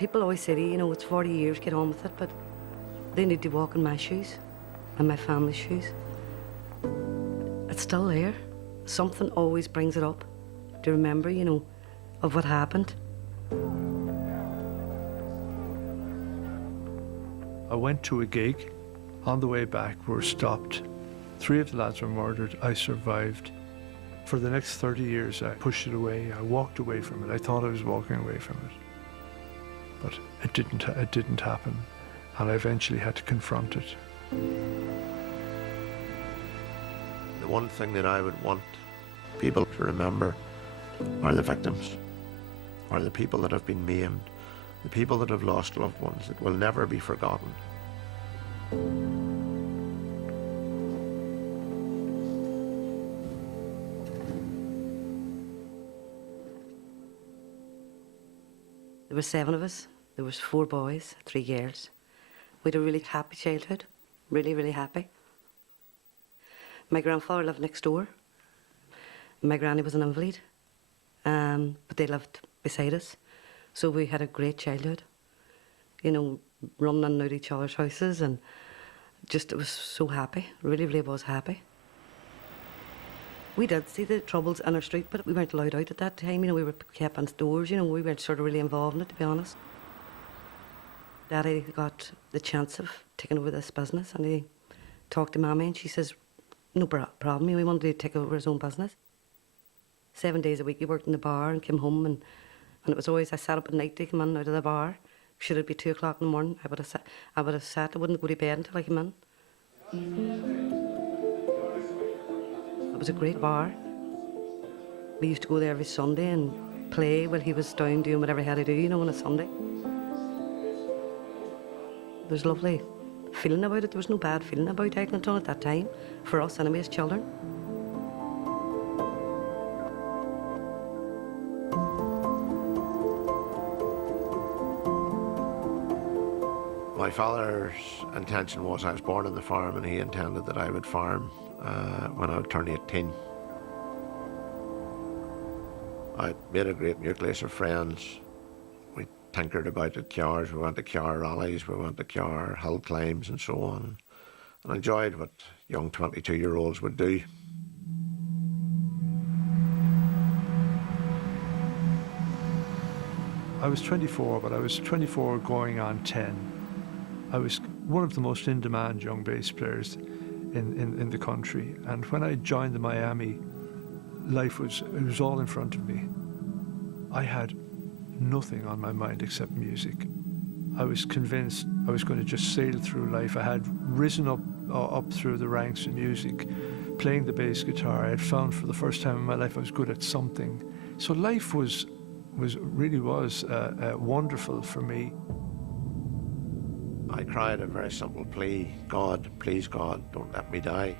People always say, you know, it's 40 years, get on with it, but they need to walk in my shoes and my family's shoes. It's still there. Something always brings it up to remember, you know, of what happened. I went to a gig. On the way back, we were stopped. 3 of the lads were murdered. I survived. For the next 30 years, I pushed it away. I walked away from it. I thought I was walking away from it. But it didn't happen. And I eventually had to confront it. The one thing that I would want people to remember are the victims, are the people that have been maimed, the people that have lost loved ones that will never be forgotten. There were 7 of us. There was 4 boys, 3 girls. We had a really happy childhood, really, really happy. My grandfather lived next door. My granny was an invalid, but they lived beside us. So we had a great childhood, you know, running in and out each other's houses, and just, it was so happy, really, really was happy. We did see the troubles in our street, but we weren't allowed out at that time, you know, we were kept indoors, you know, we weren't sort of really involved in it, to be honest. Daddy got the chance of taking over this business, and he talked to Mammy, and she says, no problem, we wanted to take over his own business. 7 days a week he worked in the bar and came home, and it was always, I sat up at night to come in out of the bar. Should it be 2 o'clock in the morning, I would have sat, I wouldn't go to bed until I came in. It was a great bar. We used to go there every Sunday and play while he was down doing whatever he had to do, you know, on a Sunday. There was a lovely feeling about it. There was no bad feeling about Eglinton at that time, for us anyway, as children. My father's intention was, I was born on the farm, and he intended that I would farm when I would turn 18. I made a great nucleus of friends. We tinkered about at cars, we went to car rallies, we went to car hill climbs and so on, and enjoyed what young 22-year-olds would do. I was 24, but I was 24 going on 10. I was one of the most in-demand young bass players in the country, and when I joined the Miami, life was all in front of me. I had nothing on my mind except music. I was convinced I was going to just sail through life. I had risen up through the ranks in music, playing the bass guitar. I had found for the first time in my life I was good at something. So life was wonderful for me. I cried a very simple plea: God, please God, don't let me die.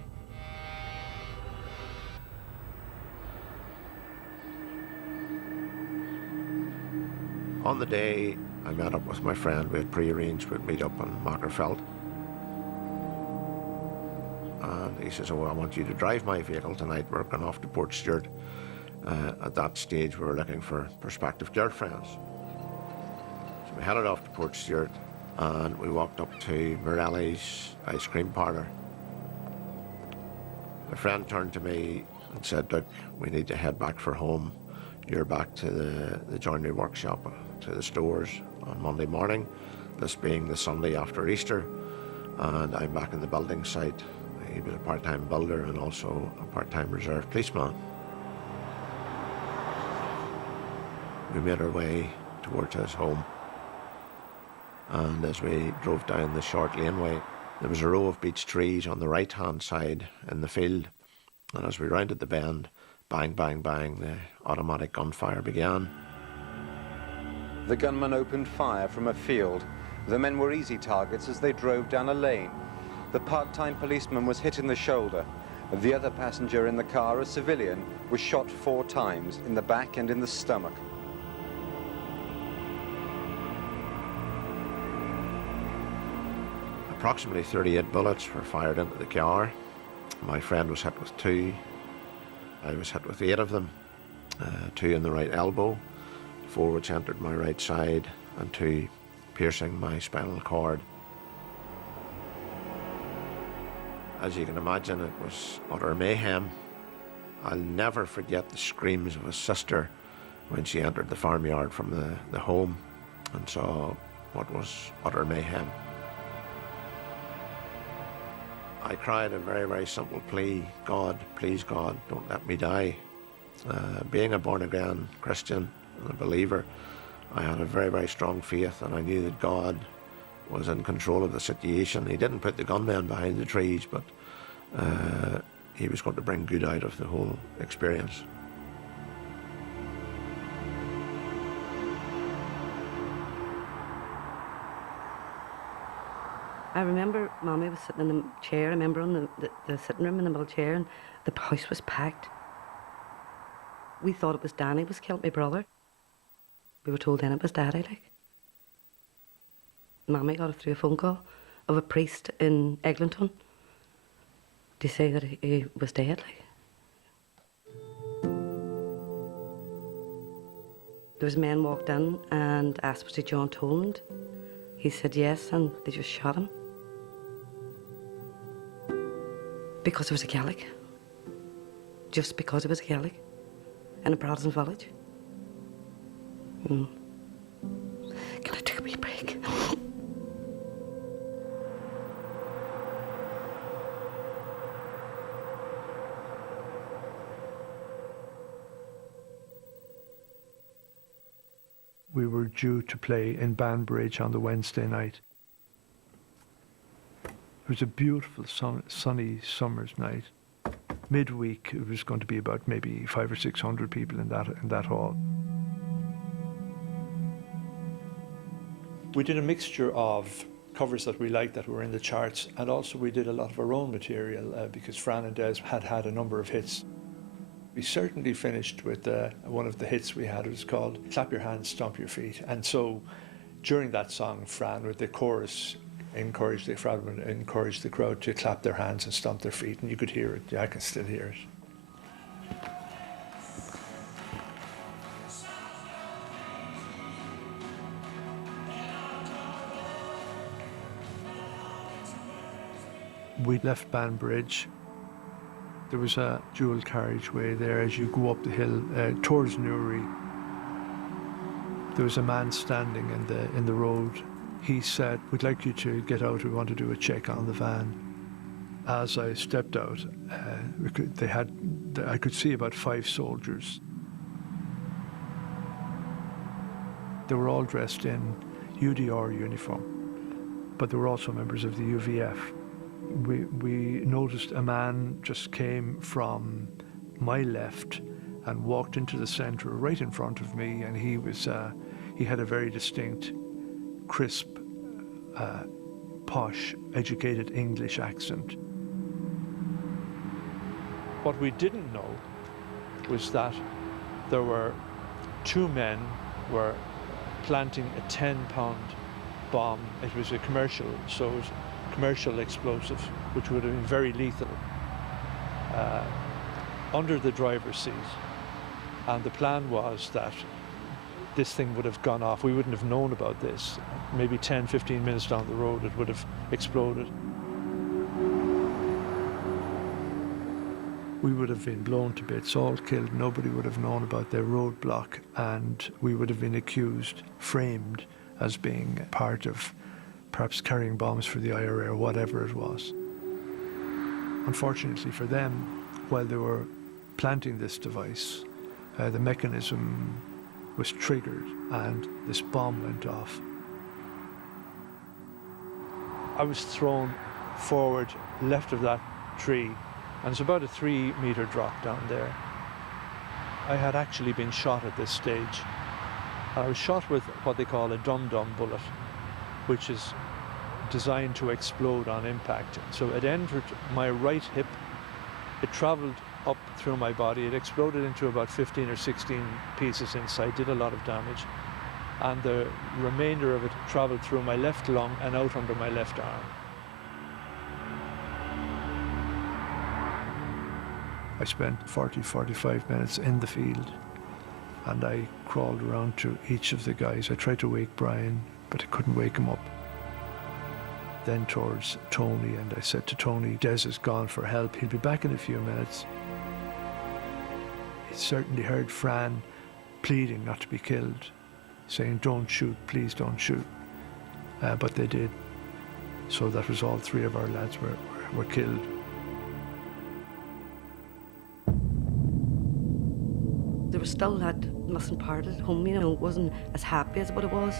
On the day I met up with my friend, we had pre-arranged we'd meet up in Mackerfeld. And he says, oh, I want you to drive my vehicle tonight. We're going off to Port Stewart. At that stage, we were looking for prospective girlfriends. So we headed off to Port Stewart, and we walked up to Morelli's ice cream parlour. My friend turned to me and said, look, we need to head back for home. You're back to the joinery workshop, to the stores on Monday morning, this being the Sunday after Easter, and I'm back in the building site. He was a part-time builder and also a part-time reserve policeman. We made our way towards his home, and as we drove down the short laneway, there was a row of beech trees on the right-hand side in the field, and as we rounded the bend, bang, bang, bang, the automatic gunfire began. The gunman opened fire from a field. The men were easy targets as they drove down a lane. The part-time policeman was hit in the shoulder. The other passenger in the car, a civilian, was shot 4 times in the back and in the stomach. Approximately 38 bullets were fired into the car. My friend was hit with 2. I was hit with 8 of them, 2 in the right elbow, 4 which entered my right side, and 2 piercing my spinal cord. As you can imagine, it was utter mayhem. I'll never forget the screams of his sister when she entered the farmyard from the home and saw what was utter mayhem. I cried a very, very simple plea: God, please God, don't let me die. Being a born-again Christian and a believer, I had a very, very strong faith, and I knew that God was in control of the situation. He didn't put the gunmen behind the trees, but he was going to bring good out of the whole experience. I remember Mommy was sitting in the chair. I remember on the sitting room in the middle chair, and the house was packed. We thought it was Danny was killed, my brother. We were told then it was Daddy, like. Mommy got through a phone call of a priest in Eglinton to say that he was dead, like. There was men walked in and asked, was it John Toland? He said yes, and they just shot him. Because he was a Gaelic. Just because he was a Gaelic. In a Protestant village. Can I take a wee break? We were due to play in Banbridge on the Wednesday night. It was a beautiful sunny summer's night. Midweek, it was going to be about maybe 500 or 600 people in that hall. We did a mixture of covers that we liked that were in the charts, and also we did a lot of our own material because Fran and Des had a number of hits. We certainly finished with one of the hits we had. It was called Clap Your Hands, Stomp Your Feet. And so during that song, Fran, with the chorus, encouraged the crowd to clap their hands and stomp their feet, and you could hear it. I can still hear it. We left Banbridge. There was a dual carriageway there as you go up the hill towards Newry. There was a man standing in the road. He said, "We'd like you to get out. We want to do a check on the van." As I stepped out, I could see about 5 soldiers. They were all dressed in UDR uniform, but they were also members of the UVF. We noticed a man just came from my left and walked into the centre right in front of me, and he had a very distinct, crisp, posh, educated English accent. What we didn't know was that there were 2 men were planting a 10-pound bomb. It was a commercial, so it was commercial explosive, which would have been very lethal, under the driver's seat. And the plan was that this thing would have gone off. We wouldn't have known about this. Maybe 10, 15 minutes down the road, it would have exploded. We would have been blown to bits, all killed. Nobody would have known about their roadblock, and we would have been accused, framed as being part of perhaps carrying bombs for the IRA or whatever it was. Unfortunately for them, while they were planting this device, the mechanism was triggered and this bomb went off. I was thrown forward left of that tree, and it's about a 3-meter drop down there. I had actually been shot at this stage. I was shot with what they call a dum-dum bullet, which is designed to explode on impact. So it entered my right hip, it travelled up through my body, it exploded into about 15 or 16 pieces inside, did a lot of damage, and the remainder of it travelled through my left lung and out under my left arm. I spent 40, 45 minutes in the field And I crawled around to each of the guys. I tried to wake Brian, but I couldn't wake him up. Then towards Tony, and I said to Tony, Des has gone for help. He'll be back in a few minutes. He certainly heard Fran pleading not to be killed, saying, don't shoot, please don't shoot. But they did. So that was all three of our lads were killed. There was still that missing part at home, you know, it wasn't as happy as what it was.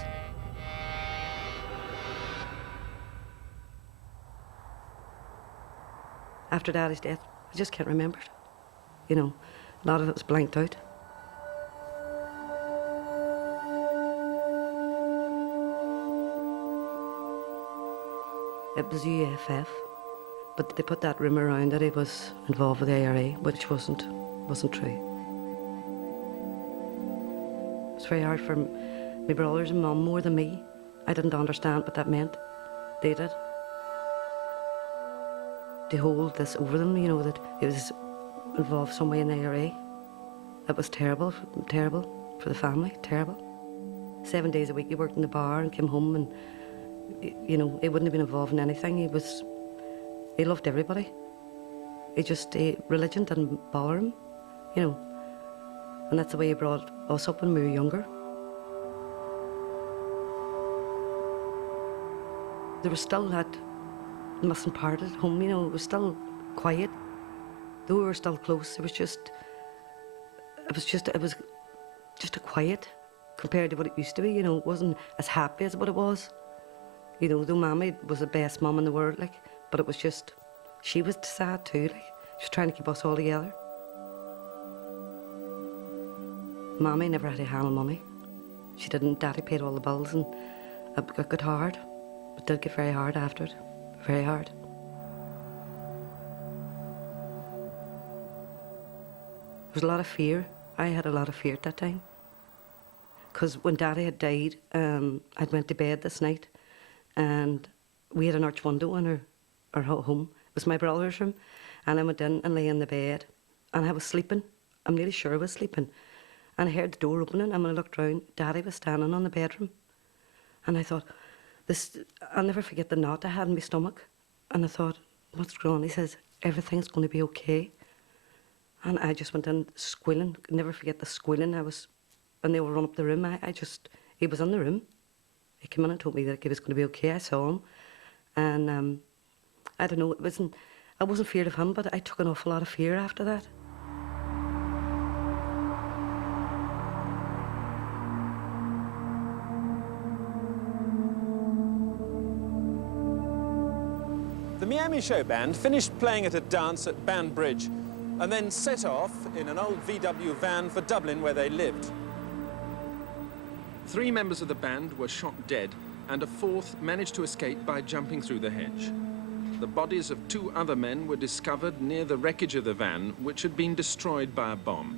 After Daddy's death, I just can't remember it. You know, a lot of it was blanked out. It was UFF, but they put that rumour around that he was involved with the IRA, which wasn't true. It was very hard for my brothers and Mum more than me. I didn't understand what that meant. They did. To hold this over them, you know, that it was involved some way in the IRA. That was terrible for the family, terrible. 7 days a week he worked in the bar and came home and, you know, he wouldn't have been involved in anything. He loved everybody. Religion didn't bother him, you know. And that's the way he brought us up when we were younger. There was still that missing part at home, you know, it was still quiet. Though we were still close, it was just a quiet compared to what it used to be, you know. It wasn't as happy as what it was. You know, though Mammy was the best mum in the world, like, but it was just, she was sad too, like, she was trying to keep us all together. Mammy never had to handle money. She didn't. Daddy paid all the bills and it got hard. It did get very hard after it, very hard. There was a lot of fear. I had a lot of fear at that time. Because when Daddy had died, I went to bed this night and we had an arch window in our home. It was my brother's room. And I went in and lay in the bed and I was sleeping. I'm nearly sure I was sleeping. And I heard the door opening and when I looked round, Daddy was standing on the bedroom. And I thought, I'll never forget the knot I had in my stomach. And I thought, what's going on? He says, everything's going to be okay. And I just went in squealing. Never forget the squealing. And they were run up the room. He was in the room. He came in and told me that he was going to be okay. I saw him. And I don't know, I wasn't feared of him, but I took an awful lot of fear after that. The Miami Show Band finished playing at a dance at Banbridge and then set off in an old VW van for Dublin where they lived. 3 members of the band were shot dead and a 4th managed to escape by jumping through the hedge. The bodies of 2 other men were discovered near the wreckage of the van, which had been destroyed by a bomb.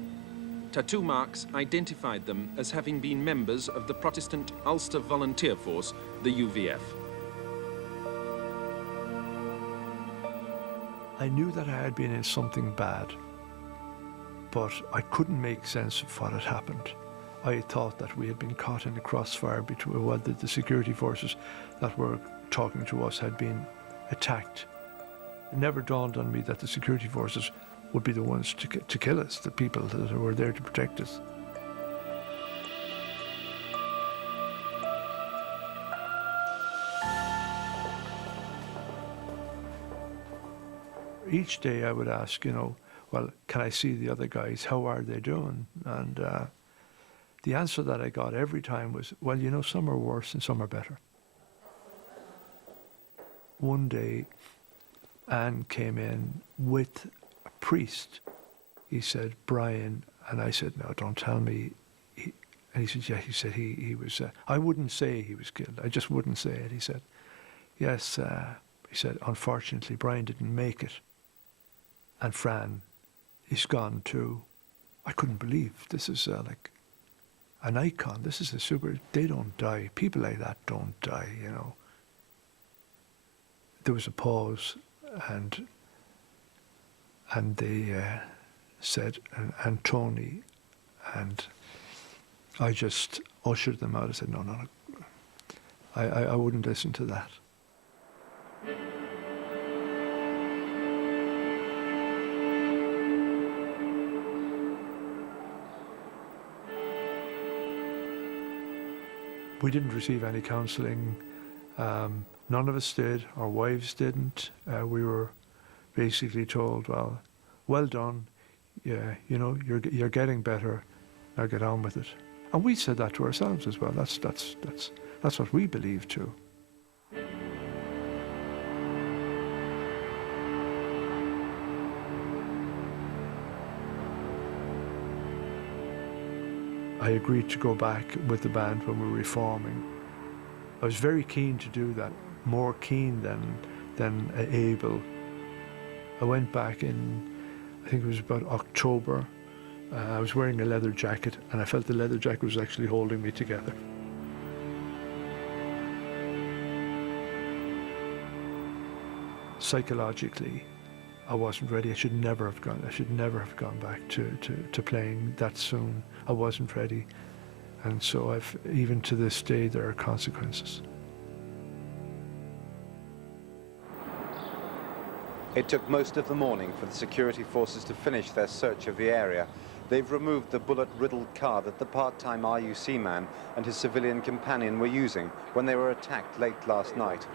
Tattoo marks identified them as having been members of the Protestant Ulster Volunteer Force, the UVF. I knew that I had been in something bad, but I couldn't make sense of what had happened. I thought that we had been caught in a crossfire between whether the security forces that were talking to us had been attacked. It never dawned on me that the security forces would be the ones to kill us, the people that were there to protect us. Each day I would ask, you know, well, can I see the other guys? How are they doing? And the answer that I got every time was, well, you know, some are worse and some are better. One day, Anne came in with a priest. He said, Brian, and I said, no, don't tell me. And he said, yeah, he said he was, I wouldn't say he was killed. I just wouldn't say it. He said, yes, he said, unfortunately, Brian didn't make it. And Fran is gone too. I couldn't believe this is like an icon. This is a super, they don't die. People like that don't die, you know. There was a pause and they said, and Tony and I just ushered them out. I said, no, I wouldn't listen to that. We didn't receive any counselling. None of us did. Our wives didn't. We were basically told, well done. Yeah, you know, you're getting better. Now get on with it. And we said that to ourselves as well. That's what we believed too. I agreed to go back with the band when we were reforming. I was very keen to do that, more keen than able. I went back in, I think it was about October. I was wearing a leather jacket, and I felt the leather jacket was actually holding me together. Psychologically, I wasn't ready. I should never have gone back to playing that soon. I wasn't ready. And so even to this day, there are consequences. It took most of the morning for the security forces to finish their search of the area. They've removed the bullet-riddled car that the part-time RUC man and his civilian companion were using when they were attacked late last night.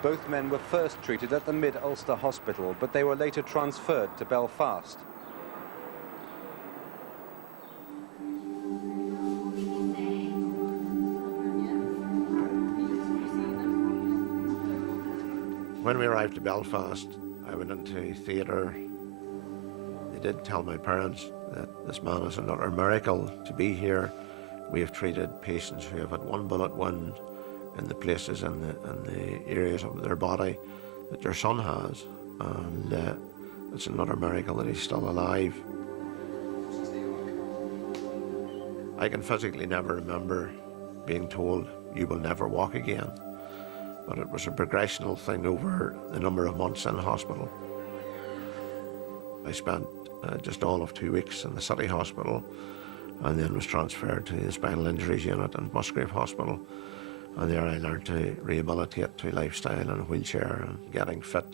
Both men were first treated at the Mid-Ulster Hospital, but they were later transferred to Belfast. When we arrived at Belfast, I went into theatre. They did tell my parents that this man is another miracle to be here. We have treated patients who have had one bullet wound in the places and the areas of their body that your son has, and it's another miracle that he's still alive. I can physically never remember being told you will never walk again, but it was a progressional thing over the number of months in hospital. I spent just all of 2 weeks in the City Hospital, and then was transferred to the Spinal Injuries Unit in Musgrave Hospital, and there I learned to rehabilitate to lifestyle in a wheelchair and getting fit,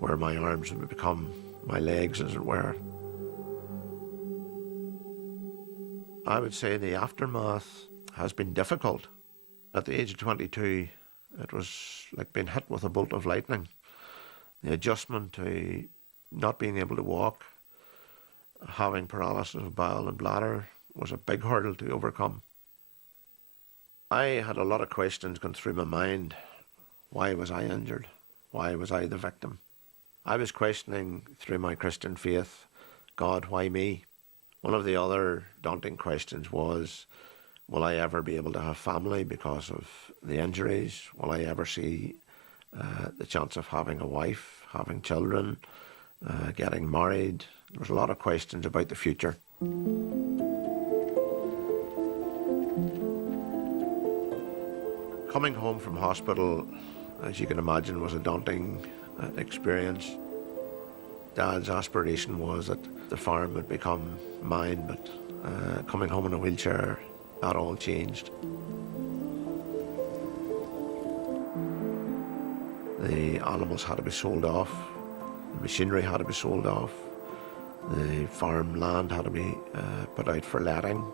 where my arms would become my legs, as it were. I would say the aftermath has been difficult. At the age of 22, it was like being hit with a bolt of lightning. The adjustment to not being able to walk, having paralysis of bowel and bladder, was a big hurdle to overcome. I had a lot of questions going through my mind. Why was I injured? Why was I the victim? I was questioning through my Christian faith, God, why me? One of the other daunting questions was, will I ever be able to have family because of the injuries? Will I ever see the chance of having a wife, having children, getting married? There was a lot of questions about the future. Coming home from hospital, as you can imagine, was a daunting experience. Dad's aspiration was that the farm would become mine, but coming home in a wheelchair, that all changed. The animals had to be sold off, the machinery had to be sold off, the farm land had to be put out for letting,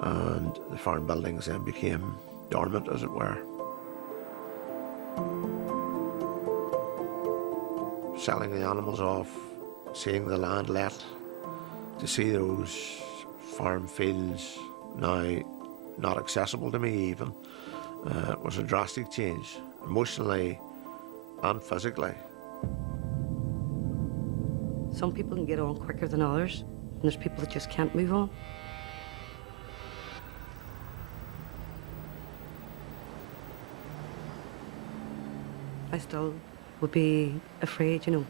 and the farm buildings then became dormant, as it were. Selling the animals off, seeing the land let, to see those farm fields now not accessible to me even, was a drastic change, emotionally and physically. Some people can get on quicker than others, and there's people that just can't move on. I still would be afraid, you know.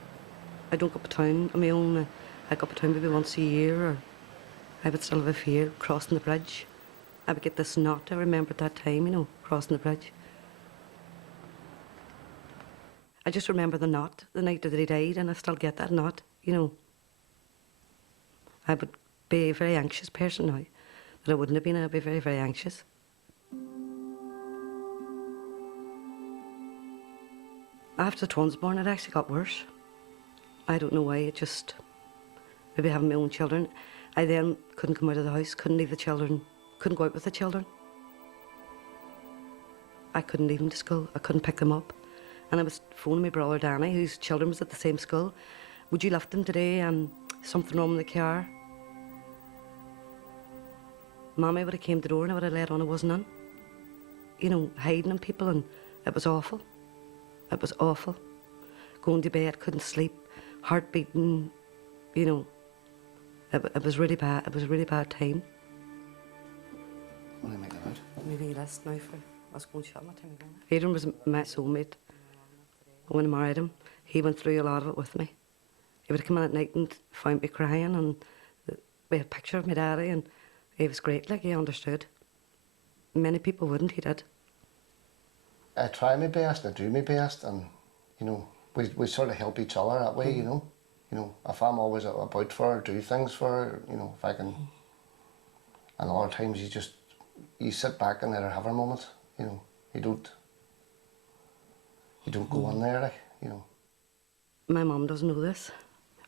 I don't go up to town on my own. I go up to town maybe once a year, or I would still have a fear crossing the bridge. I would get this knot, I remember at that time, you know, crossing the bridge. I just remember the knot, the night that he died, and I still get that knot, you know. I would be a very anxious person now, But I wouldn't have been. I'd be very, very anxious. After the twins born, it actually got worse. I don't know why, it just, maybe having my own children. I then couldn't come out of the house, couldn't leave the children, couldn't go out with the children. I couldn't leave them to school, I couldn't pick them up. And I was phoning my brother Danny, whose children was at the same school. Would you lift them today? Something wrong with the car. Mommy would have came to the door and I would have let on I wasn't in. You know, hiding in people, and it was awful. It was awful. Going to bed, couldn't sleep, heart beating, you know. It was really bad. It was a really bad time. What do you make of that? Maybe last now for us going shopping with him again. Adrian was my soulmate. When I married him, he went through a lot of it with me. He would come in at night and find me crying, and we had a picture of my daddy, and he was great, like he understood. Many people wouldn't, he did. I try my best, I do my best, and you know, we sort of help each other that way, you know. You know, if I'm always about for her, do things for her, you know, if I can. And a lot of times you sit back and let her have her moment, you know. You don't go in there, like, you know. My mum doesn't know this.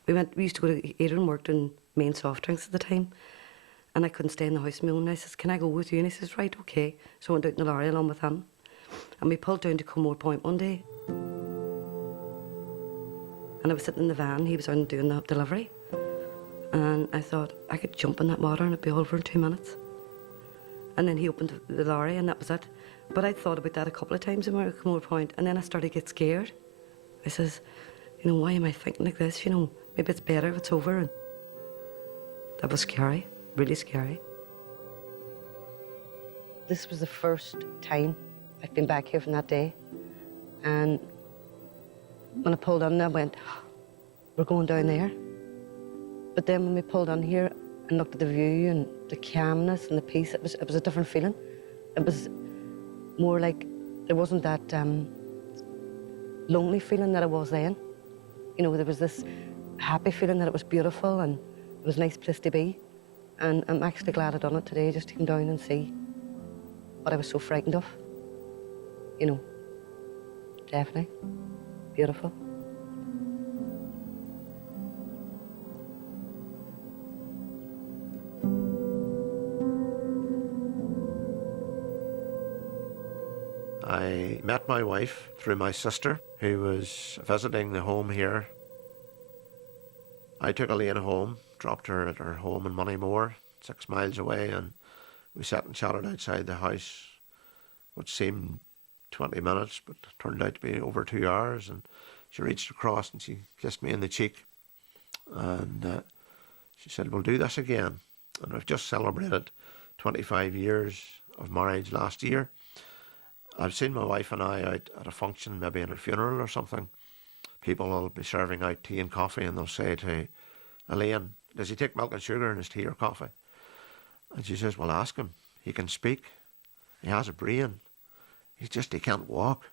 We used to go to, Adrian worked in main soft drinks at the time, and I couldn't stay in the house on my own. I says, can I go with you? And he says, right, okay. So I went out in the lorry along with him, and we pulled down to Comore Point one day. And I was sitting in the van, he was out doing the delivery, and I thought, I could jump in that water and it'd be over in 2 minutes. And then he opened the lorry and that was it. But I'd thought about that a couple of times when we were at Comore Point, and then I started to get scared. I says, you know, why am I thinking like this? You know, maybe it's better if it's over. And that was scary, really scary. This was the first time I'd been back here from that day. And when I pulled in, I went, we're going down there. But then when we pulled in here and looked at the view and the calmness and the peace, it was a different feeling. It was more like, there wasn't that lonely feeling that it was then. You know, there was this happy feeling that it was beautiful and it was a nice place to be. And I'm actually glad I done it today, just to come down and see what I was so frightened of. You know, definitely. Beautiful. I met my wife through my sister, who was visiting the home here. I took Elaine home, dropped her at her home in Moneymore, 6 miles away, and we sat and chatted outside the house, which seemed 20 minutes, but turned out to be over 2 hours. And she reached across and she kissed me in the cheek. And she said, we'll do this again. And we've just celebrated 25 years of marriage last year. I've seen my wife and I out at a function, maybe in a funeral or something. People will be serving out tea and coffee, and they'll say to Elaine, does he take milk and sugar in his tea or coffee? And she says, well, ask him. He can speak. He has a brain. He can't walk.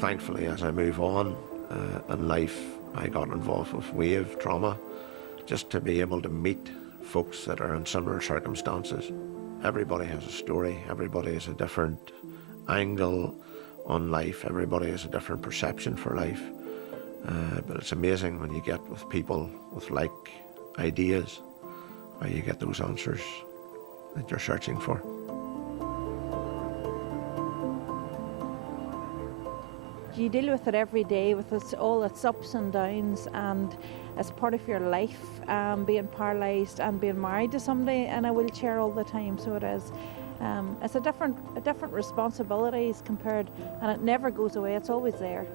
Thankfully, as I move on in life, I got involved with Wave Trauma, just to be able to meet folks that are in similar circumstances. Everybody has a story, everybody has a different angle on life, everybody has a different perception for life. But it's amazing when you get with people with like ideas, how you get those answers that you're searching for. You deal with it every day, with all its ups and downs, and it's part of your life, being paralysed and being married to somebody in a wheelchair all the time. So it is. It's a different responsibilities compared, and it never goes away. It's always there.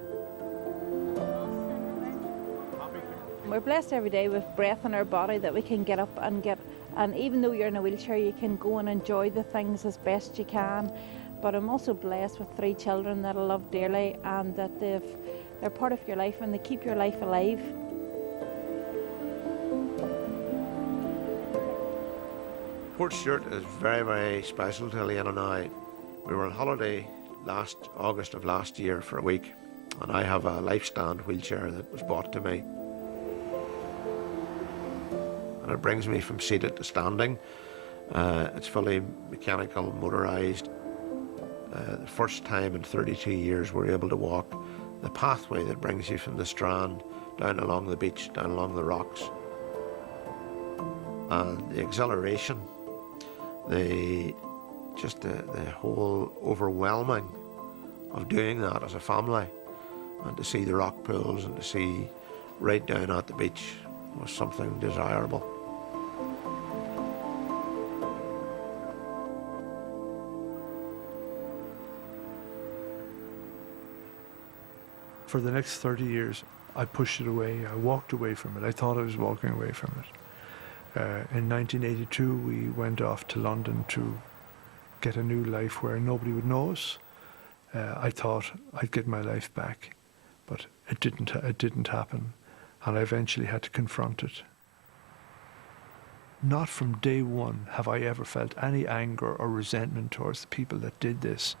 We're blessed every day with breath in our body that we can get up and even though you're in a wheelchair, you can go and enjoy the things as best you can. But I'm also blessed with 3 children that I love dearly, and that they're part of your life and they keep your life alive. Port Stewart is very, very special to Elaine and I. We were on holiday last August of last year for a week, And I have a life stand wheelchair that was bought to me. And it brings me from seated to standing. It's fully mechanical, motorised. The first time in 32 years we're able to walk the pathway that brings you from the Strand down along the beach, down along the rocks. And the exhilaration, the whole overwhelming of doing that as a family, and to see the rock pools and to see right down at the beach was something desirable. For the next 30 years, I pushed it away. I walked away from it. I thought I was walking away from it. In 1982, we went off to London to get a new life where nobody would know us. I thought I'd get my life back, but it didn't happen, and I eventually had to confront it. Not from day one have I ever felt any anger or resentment towards the people that did this.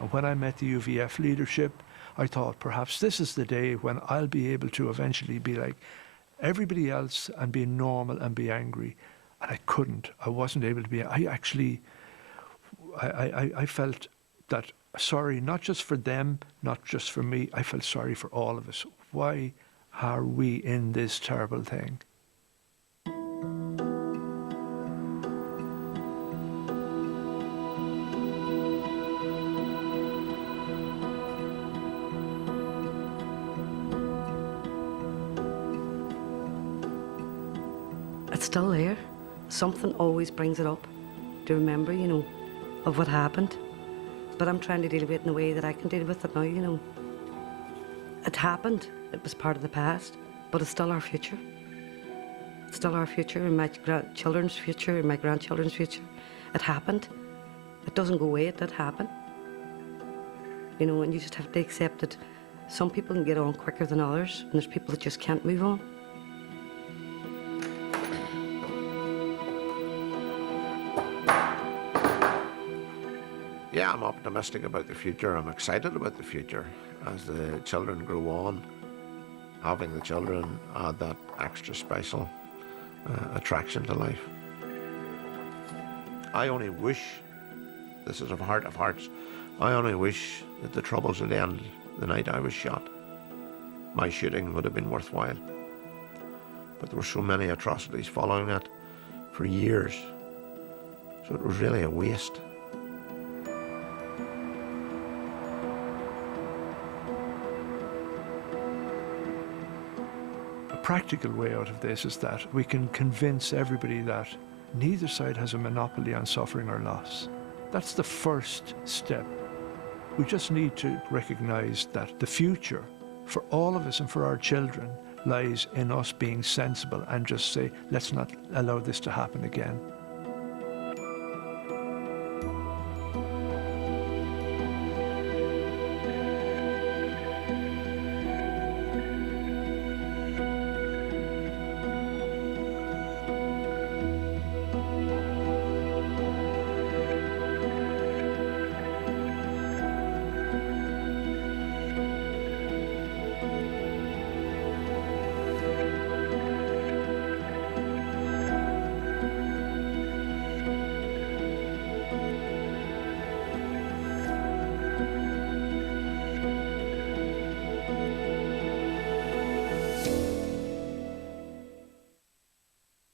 And when I met the UVF leadership, I thought perhaps this is the day when I'll be able to eventually be like everybody else and be normal and be angry. And I couldn't. I wasn't able to be. I felt that sorry, not just for them, not just for me. I felt sorry for all of us. Why are we in this terrible thing? It's still there. Something always brings it up to remember, you know, of what happened. But I'm trying to deal with it in a way that I can deal with it now, you know. It happened. It was part of the past, but it's still our future. It's still our future and my children's future and my grandchildren's future. It happened. It doesn't go away. It did happen. You know, and you just have to accept that some people can get on quicker than others, and there's people that just can't move on. Yeah, I'm optimistic about the future. I'm excited about the future as the children grow on. Having the children add that extra special attraction to life. I only wish, this is a heart of hearts, I only wish that the troubles had ended the night I was shot. My shooting would have been worthwhile. But there were so many atrocities following it for years, so it was really a waste. Practical way out of this is that we can convince everybody that neither side has a monopoly on suffering or loss. That's the first step. We just need to recognize that the future for all of us and for our children lies in us being sensible and just say, let's not allow this to happen again.